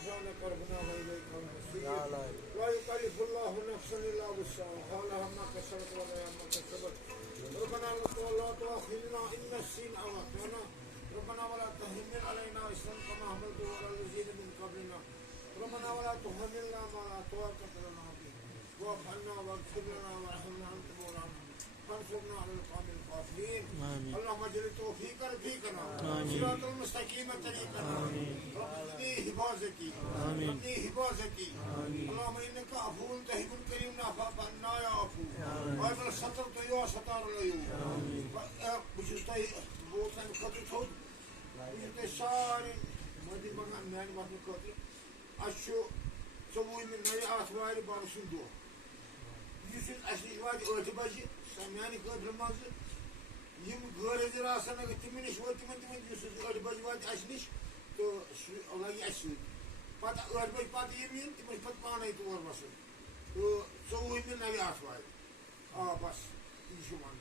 غفرانك ربنا وإليك المصير لا لا لا يكلف الله نفسا إلا وسعها لها ما كسبت وعليها ما كسبت ربنا لا تؤاخذنا إن نسينا أو أخطأنا ربنا ولا تحمل علينا إصرا كما حملته على الذين من قبلنا ربنا ولا تحملنا ما لا طاقة لنا به واعف عنا واغفر لنا وارحمنا أنت مولانا فانصرنا على القوم الكافرين اللهم اجعل توفيق رفيقنا صراط المستقيم طريقنا ربنا حفاظتي ربنا حفاظتي اللهم انك عفو تحب الكريم فاعف عنا يا عفو واجعل سترت يا ستار العيوب بجزتي بوسن خطر خود بجزتي ساري مدي بغان مان وقت خطر اشو سوي من نري اثواري بارسندو يوسف أشيش واجي أوتباجي سامعني قدر مازه يم غرزي راسنا تمنش وتمن يوسف أوتباجي واجي أشيش تو الله يأشيد بعد أوتباجي بعد يمين تمن بعد ما نيتور بس تو سوي من نبي أسوأ بس إيشو مان